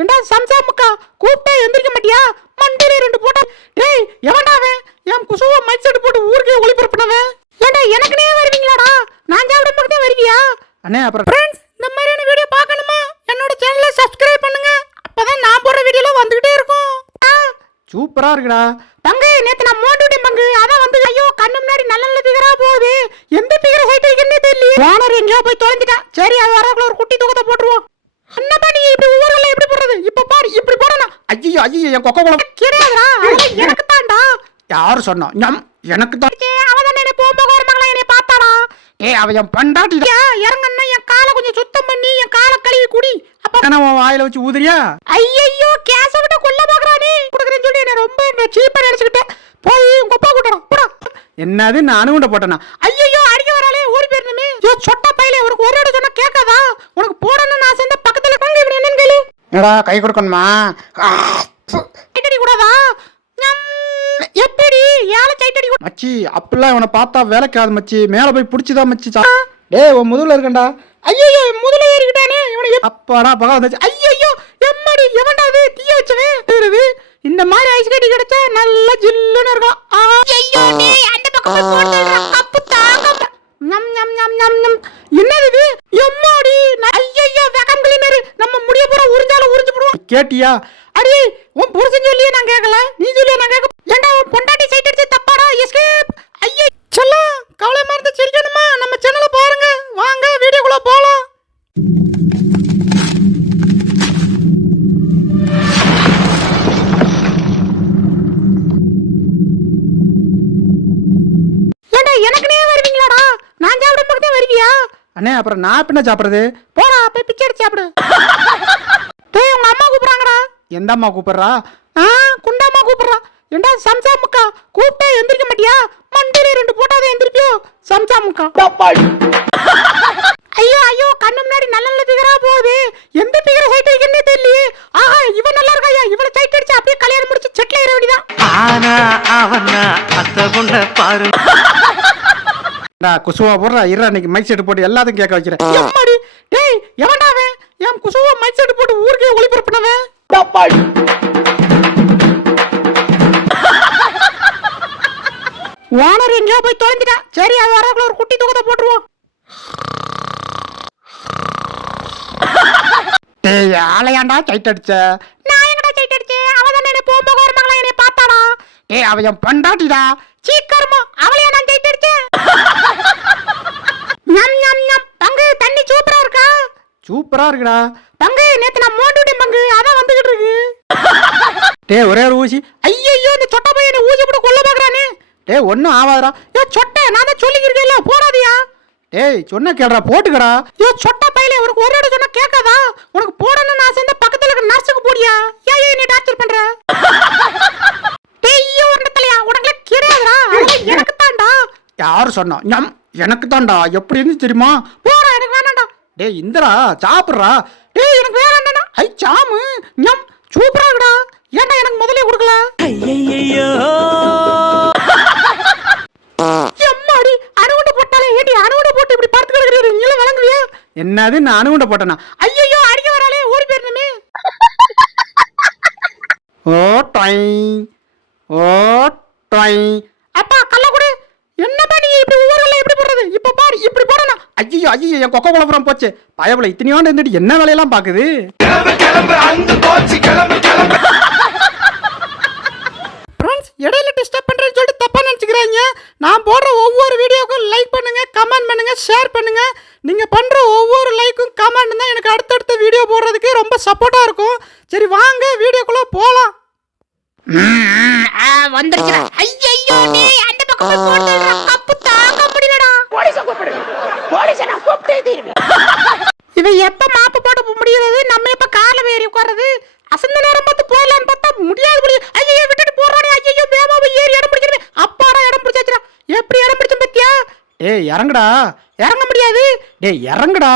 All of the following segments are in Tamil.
ஏண்டா சம்சா முக்கா கூப்பிட்டா எந்திரிக்க மாட்டியா? மண்டியில 2 போட்டா. டேய் எவன்டாவே? என் குசுவ மைக் செட் போட்டு ஊருக்கே ஒளிபரப்புனவன். ஏண்டா எனக்குனே வருவீங்களாடா? நான் சாப்பிட பக்கத்தே வருவியா? அண்ணே அப்புறம் फ्रेंड्स இந்த மாதிரியான வீடியோ பார்க்கணுமா? என்னோட சேனலை சப்ஸ்கிரைப் பண்ணுங்க. அப்பதான் நான் போற வீடியோலாம் வந்துகிட்டே இருக்கும். சூப்பரா இருக்குடா. தங்க நேத்து நான் மோண்டிட்டேன் பங்கு. அதான் வந்து ஐயோ கண்ணு முன்னாடி நல்ல பிகரா போகுது. எந்த பிகர சைட் வைக்கன்னே தெரியல. ஓனர் எங்கயோ போய் தொலைஞ்சிட்டான். சரி அது வரக்குள்ள ஒரு குட்டி தூக்கத்தை போட்டுருவோம். என்ன பண்ணி இப்படி ஊர்ல எப்படி போறது? இப்ப பாரு இப்படி போறணும். ஐயோ ஐயோ என் கொக்க குளம் கிடையாதுடா. எனக்கு தான்டா. யாரு சொன்னா? எனக்கு தான். அவதான் என்ன போம்போது ஒரு மகளா என்னை பார்த்தாடா. ஏய் அவ என் பண்டாட்டி. இறங்கன்னா என் காலை கொஞ்சம் சுத்தம் பண்ணி என் காலை கழுவி குடி. அப்ப நான் வாயில வச்சு ஊதுறியா? ஐயோ கேஸ விட்டு கொல்ல பாக்குறானே. குடுக்குறேன்னு சொல்லி என்ன ரொம்ப சீப்பா நினைச்சுக்கிட்டேன். போய் உங்க அப்பா கூட்டடா. போடா. என்னது நானும் கூட போட்டேனா? ஐயோ அடிக்க வராளே ஓடி போயிரணுமே. ஏ சொட்ட பையில உனக்கு ஒரு அடி சொன்னா கேட்காதா? உனக்கு போடணும்னு நான் சேர்ந்த பக்கத்துல கொண்டு இவன் என்னன்னு கேளு. என்னடா கை கொடுக்கணுமா? சைட்டடி கூடாதா? எப்படி ஏழை சைட்டடி கூட மச்சி அப்பெல்லாம் இவனை பார்த்தா வேலைக்காது மச்சி. மேல போய் பிடிச்சிதான் மச்சி. டேய் உன் முதுகுல இருக்கண்டா. ஐயோ முதுகுல ஏறிக்கிட்டானே இவனை. அப்பாடா பகா வந்துச்சு. ஐயோ எம்மடி எவன்டா அது தீய வச்சவே? இந்த மாதிரி ஐஸ் கட்டி கிடைச்சா நல்ல ஜில்லுன்னு இருக்கும். ஐயோ டேய் அந்த பக்கம் போய் போடுடா. கப்பு தாங்க. நம் நம் நம் நம் நம். என்னது இது? எம்மாடி ஐயோ வேகம் கிளீனர். நம்ம முடிய போற உறிஞ்சால உறிஞ்சு போடுவோம். கேட்டியா? அடி உன் புருஷன் சொல்லியே நான் கேட்கல. நீ சொல்லியே நான் கேட்க. ஏண்டா உன் பொண்டாட்டி சைட் அடிச்சு தப்பாடா? எஸ்கேப். ஐயோ செல்லம் கவலை மறந்து சிரிக்கணுமா? நம்ம சேனலை பாருங்க. வாங்க வீடியோக்குள்ள போலாம். ஏண்டா எனக்குனே வருவீங்களாடா? நான் சாப்பிட பக்கத்தே வருவியா? அண்ணே அப்புறம் நான் பின்ன சாப்பிடுறது? போடா போய் பிச்சை எடுத்து சாப்பிடு. டேய் உங்க அம்மா கூப்பிடுறாங்கடா. எந்த அம்மா கூப்பிடுறா? குண்டாம்மா கூப்பிடுறா. ஏண்டா சம்சா முக்கா கூப்பிட்டா எந்திரிக்க மாட்டியா? மண்டியில 2 போட்டாதான் எந்திரிப்பியோ சம்சா முக்கா. ஐயோ ஐயோ கண்ணு முன்னாடி நல்ல பிகரா போகுது. எந்த பிகர சைட் வைக்கன்னே தெரியலையே. ஆஹா இவன் நல்லா இருக்காயா? இவனை சைட் அடிச்சு அப்படியே கல்யாணம் முடிச்சு செட்ல ஏற வேண்டியதான். ஆனா அவனா அத்த பொண்ண பாரு. குசுவா போடுறா. இருடா இன்னைக்கு மைக் செட் போட்டு எல்லாத்தையும் கேட்க வைக்கிறேன். எம்மாடி டேய் எவன்டாவே? என் குசுவா மைக் செட் போட்டு ஊருக்கே ஒளிபரப்புனவன். ஓனர் எங்கயோ போய் தொலைஞ்சிட்டான். சரி அது வரக்குள்ள ஒரு குட்டி தூக்கத்தை போட்டுருவோம். டேய் ஆளையாண்டா சைட் அடிச்ச? நான் எங்கடா சைட் அடிச்சேன்? அவதான் என்ன போம்போது ஒரு மகளா என்னை பார்த்தாடா. டேய் அவ என் பண்டாட்டிடா. சீக்கிரமா அவளையா நான் சைட் அடிச்சேன்? ஞம் ஞம் ஞம். பங்கு தண்ணி சூப்பரா இருக்கா? சூப்பரா இருக்குடா. பங்கு நேத்து நான் மோண்டிட்டேன் பங்கு. அதான் வந்துகிட்டு இருக்கு. டேய் ஒரே ஒரு ஊசி. ஐயோ இந்த சொட்ட பையனை ஊசி போட்டு கொல்ல பாக்குறானே. டேய் ஒன்னும் ஆவாதடா. ஏ சொட்டை நான் தான் சொல்லிக்கிறேன்ல போடாதியா. டேய் சொன்ன கேளுடா போட்டுக்கடா. ஏ சொட்ட பையில உனக்கு ஒரு அடி சொன்னா கேட்காதா? உனக்கு போடணும்னு நான் சேர்ந்த பக்கத்துல இருக்க நர்ஸுக்கு போடியா? ஏன் நீ டார்ச்சர் பண்ற? டேய் உன்ன தலையா உனக்கு கிடையாதுடா. எனக்கு தான்டா. யாரு சொன்னா? எனக்கு தான்டா. எப்படி இருந்து தெரியுமா? போடா எனக்கு வேணாம்டா. டேய் இந்தடா சாப்பிடுறா. டேய் எனக்கு வேணாம்டா. ஐ சாமு ஞம் சூப்பரா இருக்குடா. ஏன்டா எனக்கு முதல்ல கொடுக்கல? ஐயையோ எம்மாடி அணுகுண்ட போட்டாலே ஏடி அணுகுண்ட போட்டு இப்படி பார்த்து கிடக்குறீங்க. நீங்க விளங்குவியா? என்னது நான் அணுகுண்ட போட்டேனா? ஐயோ அடிக்க வராளே ஓடி போயிரணுமே. ஓ டாய் ஓ டாய். அப்பா கல்ல குடு. என்னப்பா நீ இப்படி ஊர்ல எப்படி போறது? இப்ப பாரு இப்படி போறனா. ஐயோ ஐயோ என் கொக்க குளப்புறம் போச்சு. பயபல இத்தனையோண்டு இருந்துட்டு என்ன வேலையெல்லாம் பாக்குது. கிளம்பு அந்த போச்சு கிளம்பு. ஃப்ரெண்ட்ஸ் இடையில டிஸ்டர்ப் பண்றேன்னு சொல்லிட்டு தப்பா நினைச்சுக்கிறாங்க. நான் போடுற ஒவ்வொரு வீடியோக்கும் லைக் பண்ணுங்க, கமெண்ட் பண்ணுங்க, ஷேர் பண்ணுங்க. நீங்க பண்ற ஒவ்வொரு லைக்கும் கமெண்ட் தான் எனக்கு அடுத்தடுத்த வீடியோ போடுறதுக்கு ரொம்ப சப்போர்ட்டா இருக்கும். சரி வாங்க வீடியோக்குள்ள போலாம். வந்துருச்சு. ஐயோ டேய் அந்த பக்கம் போய் போடுடா. கப்பு தாங்க முடியலடா. போலீஸ கூப்பிடு. போலீஸ நான் கூப்பிட்டே தீருவேன். இவன் எப்ப மாப்பு போட முடியாது? நம்ம எப்ப கால ஏறி உட்கார்றது? அசந்த நேரம் பார்த்து போயிடலான்னு பார்த்தா முடியாது. ஐயோ விட்டுட்டு போறானே. ஐயோ வேமா போய் ஏறி இடம் பிடிக்கிறேன். அப்பாடா இடம் பிடிச்சாச்சுடா. எப்படி இடம் பிடிச்சோம் பத்தியா? டேய் இறங்குடா. இறங்க முடியாது. டேய் இறங்குடா.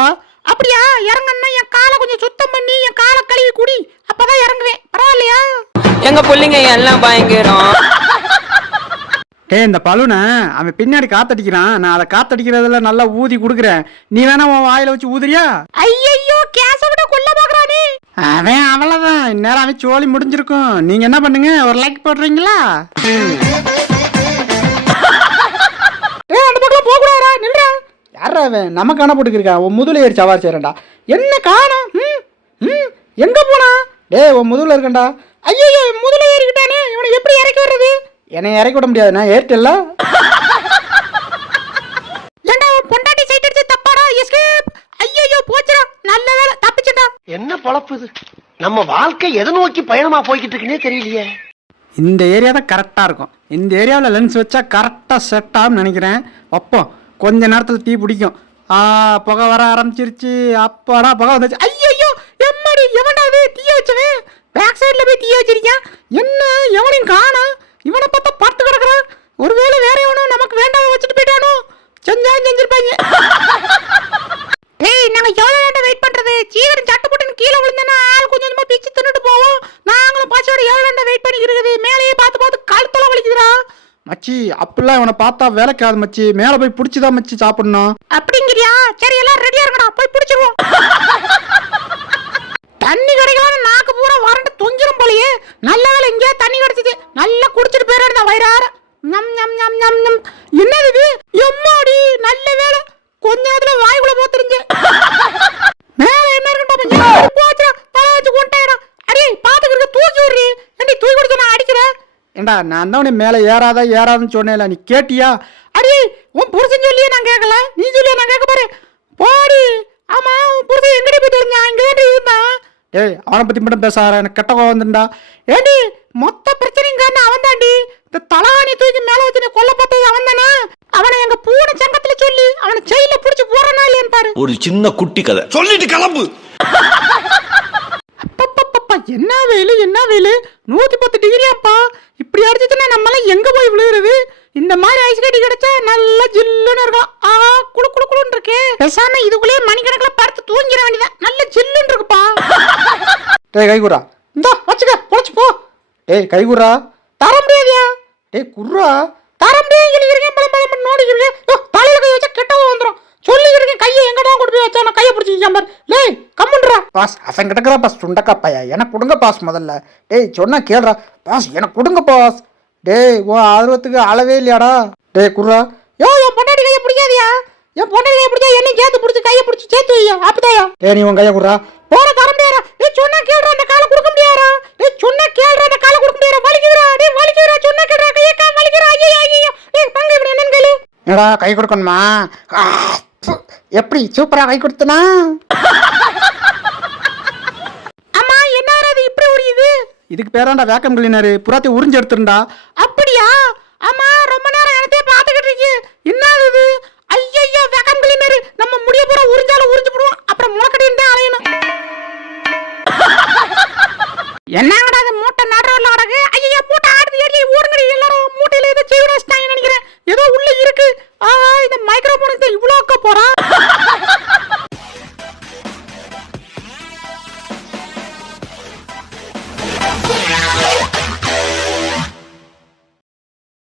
அப்படியா? இறங்கன்னா என் காலை கொஞ்சம் சுத்தம் பண்ணி என் காலை கழுவி குடி. அப்பதான் இறங்குவேன். பரவாயில்லையா? எங்க புள்ளிங்க எல்லாம் பயங்கரம். டேய் இந்த பலூனை அவன் பின்னாடி காத்தடிக்கிறான். நான் அதை காத்தடிக்கிறதுல நல்லா ஊதி குடுக்குறேன். நீ வேணா உன் வாயில வச்சு ஊதுறியா? ஐயோ கேஸ விட கொல்ல பாக்குறானே. அவன் அவ்வளவுதான், இந்நேரம் அவன் சோழி முடிஞ்சிருக்கும். நீங்க என்ன பண்ணுங்க, ஒரு லைக் போடுறீங்களா? அந்த பக்கம் போக கூடாதா, நில்றா. யாரா அவன் நமக்கு காண போட்டுக்கிருக்கான்? உன் முதுல ஏறி சவாரி செய்யறா. என்ன காணோம்? எங்க போனா? உன் முதுல இருக்கண்டா. ஐயோ முதுல ஏறிக்கிட்டானே, இவனை எப்படி இறக்கி வர்றது? என்னை இறக்கி விட முடியாது, நான் ஏறிட்டல. ஏண்டா உன் பொண்டாட்டி சைட் அடிச்சு தப்பாடா? எஸ்கேப். ஐயோ போச்சுடா, நல்ல வேளை தப்பிச்சடா. என்ன பொழப்பு இது? நம்ம வாழ்க்கை எதை நோக்கி பயணமா போய்கிட்டு இருக்குன்னே தெரியலையே. இந்த ஏரியா தான் கரெக்டாக இருக்கும். இந்த ஏரியாவில் லென்ஸ் வச்சா கரெக்டாக செட் ஆகும்னு நினைக்கிறேன். வைப்போம், கொஞ்ச நேரத்தில் தீ பிடிக்கும். புகை வர ஆரம்பிச்சிருச்சு. அப்பாடா புகை வந்துச்சு. ஐயோ எம்மாடி, எவனாவது தீய வச்சவன் பேக் சைடில் போய் தீய வச்சிருக்கேன். என்ன எவனையும் காணோம். இவனை பார்த்தா பார்த்து கிடக்குறான். ஒருவேளை வேற எவனும் நமக்கு வேண்டாம் வச்சுட்டு போயிட்டானோ? செஞ்சிருப்பாங்க. ஏய், நாங்க எவ்வளவு நேரம் வெயிட் பண்றது? சீக்கிரம் சட்டை போட்டுன்னு கீழே விழுந்தேன்னா ஆள் கொஞ்சம் கொஞ்சமா பிச்சு தின்னுட்டு போவோம். நாங்களும் பச்சோட எவ்வளவு நேரம் வெயிட் பண்ணிக்கிறது? மேலேயே பார்த்து கழுத்தெல்லாம் வலிக்குதுடா. மச்சி, அப்படிலாம் இவனை பார்த்தா வேலைக்காது மச்சி. மேல போய் பிடிச்சிதான் மச்சி சாப்பிடணும். அப்படிங்கிறியா? சரி, எல்லாம் ரெடியா இருக்கடா, போய் பிடிச்சிருவோம். தண்ணி கிடைக்கலாம், நாக்கு பூரா வறண்டு தொங்கிரும் போலயே. நல்ல வேலை இங்கே தண்ணி கிடைச்சிச்சு. நல்லா குடிச்சிட்டு போயிடா வயிறார. நம் நம் நம் நம் நம். என்னது இது? எம்மாடி, நல்ல வேலை கொஞ்ச நேரத்துல வாய்க்குள்ள போத்துருங்க. மேல என்ன இருக்கு பாப்பா? போச்சுடா, தலை வச்சு கொண்டாயிடா. அடே பாத்துக்கிட்டு தூக்கி விடுறீ. ஏண்டி தூக்கி கொடுத்து நான் அடிக்கிறேன்? ஏண்டா, நான் தான் உன்னை மேலே ஏறாதுன்னு சொன்னேன்ல, நீ கேட்டியா? அடே உன் புருஷன் சொல்லியே நான் கேட்கல, நீ சொல்லியே நான் கேட்க பாரு. போடி. ஆமா, உன் புருஷன் எங்கடி போய் தெரிஞ்சான்? இங்கே இருந்தான். அவனை பத்தி மட்டும் பேசார, எனக்கு கெட்ட கோவம் வந்துண்டா. ஏண்டி மொத்த பிரச்சனைங்க அவன் தாண்டி. இந்த தலவாணி தூக்கி மேல வச்சு கொல்ல பார்த்தது அவன் தானே. அவனை எங்க பூனை சங்கத்துல சொல்லி அவனை ஜெயில புடிச்சு போறனா இல்லையான்னு பாரு. ஒரு சின்ன குட்டி கதை சொல்லிட்டு கிளம்பு. அப்பப்பப்பா, என்ன வெயிலு, என்ன வெயிலு. 110 டிகிரியாப்பா. இப்படி அடிச்சுன்னா நம்மளாம் எங்க போய் விழுகிறது? இந்த மாதிரி ஐஸ் கட்டி கிடைச்சா நல்லா ஜில்லுன்னு இருக்கும். குளு குளு குளுன்னு இருக்கு. பேசாம இதுக்குள்ளேயே மணிக்கணக்கில் பார்த்து தூங்கிட வேண்டியதான். நல்ல ஜில்லுன்னு இருக்குப்பா. கைகுறா, இந்தா வச்சுக்க, பொழைச்சு போ. கைகுறா, தர முடியாதியா? குர்ரா, தர முடியாது. இருக்கேன் நோடிக்கிறேன். தலையில கை வச்சா கெட்டவோ வந்துடும். சொல்லிக்கிறேன், கையை எங்கடா கொண்டு போய் வச்சா நான் கையை பிடிச்சிக்காம. கம்முன்றா பாஸ். அவன் கிடக்குறா பாஸ், சுண்டக்கா பையா. எனக்கு கொடுங்க பாஸ் முதல்ல. சொன்னா கேள்றா பாஸ், எனக்கு கொடுங்க பாஸ். உன் ஆர்வத்துக்கு அளவே இல்லையாடா? குர்ரா. என் பொண்டாடி கையை பிடிக்காதியா? என் பொண்டாடி கையை பிடிச்சா என்னையும் சேர்த்து பிடிச்சி கையை பிடிச்சி சேர்த்து வையா. அப்படிதாயா? நீ உன் கையை குர்ரா. போற தர முடியாரா? சொன்னா கேள்றா, அந்த காலை கொடுக்க முடியாரா? சொன்னா கேள்றா, அந்த காலை கொடுக்க முடியாரா? வலிக்குதுடா, வலிக்குதுடா. சொன்னா கேள்றா, கையை வலிக்கிறா. ஐயோ பங்கு இப்படி என்னன்னு கேளு. என்னடா கை கொடுக்கணுமா? எப்படி சூப்பரா கை கொடுத்தனா? அம்மா, என்ன இப்படி உரியுது? இதுக்கு பேராண்டா வேக்கம் கிளீனர். புறாத்தை உறிஞ்சு எடுத்துருண்டா. அப்படியா? ஆமா, ரொம்ப நேரம் எனத்தே பாத்துக்கிட்டு இருக்கு. என்னது? ஐயோ வேக்கம் கிளீனர். நம்ம முடிய பூரா உறிஞ்சாலும் உறிஞ்சு போடுவோம். அப்புறம் முளக்கடின்னு தான் அலையணும். என்னங்கடா அது மூட்டை நடுறதுல அடகு? ஐயோ மூட்டை ஆடுது, ஏறி ஓடுங்கடி எல்லாரும். மூட்டையில ஏதோ செய்வன நினைக்கிறேன். ஏதோ உள்ள இருக்கு. இந்த மைக்ரோபோனுக்கு